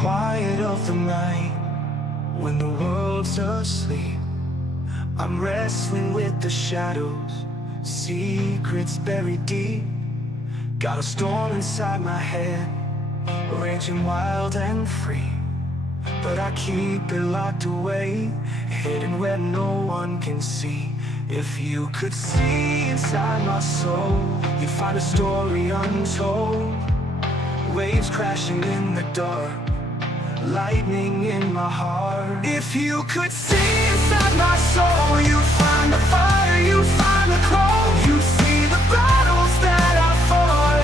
quiet of the night, when the world's asleep, I'm wrestling with the shadows, secrets buried deep. Got a storm inside my head, raging wild and free, but I keep it locked away, hidden where no one can see. If you could see inside my soul, you'd find a story untold. Waves crashing in the dark, lightning in my heart. If you could see inside my soul, you'd find the fire, you'd find the cold. You'd see the battles that I fought,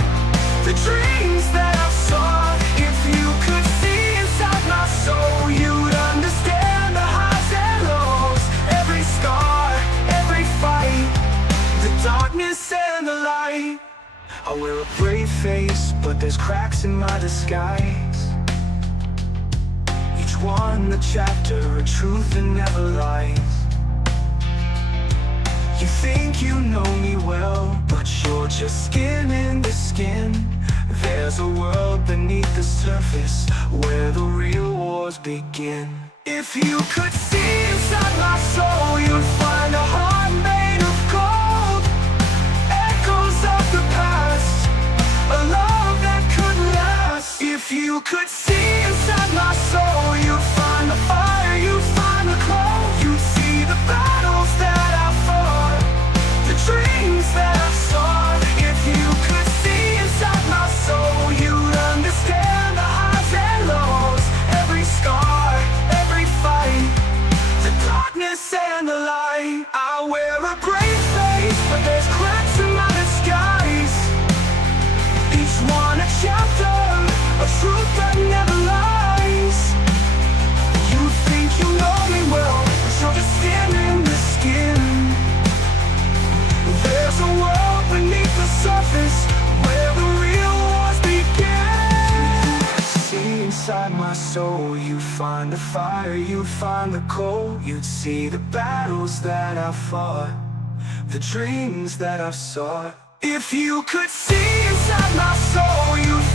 the dreams that I've sought. If you could see inside my soul, you'd understand the highs and lows, every scar, every fight, the darkness and the light. I wear a brave face, but there's cracks in my disguise. Each one a chapter, a truth that never lies. You think you know me well, but you're just skin in the skin. There's a world beneath the surface, where the real wars begin. If you could see inside my soul, you'd find a heart made of gold, echoes of the past, a love that could last. If you could see inside my soul, you'd find the fire, you'd find the glow. You'd see the battles that I fought, the dreams that I've sought. If you could see inside my soul, you'd understand the highs and lows, every scar, every fight, the darkness and the light. I wear a brave face, but there's cracks in my disguise. Each one a chapter, a truth that never lies. You think you know me well, but you're just skin in the skin. There's a world beneath the surface, where the real wars begin. See inside my soul, you'd find the fire, you'd find the cold. You'd see the battles that I fought, the dreams that I've sought. If you could see inside my soul, you'd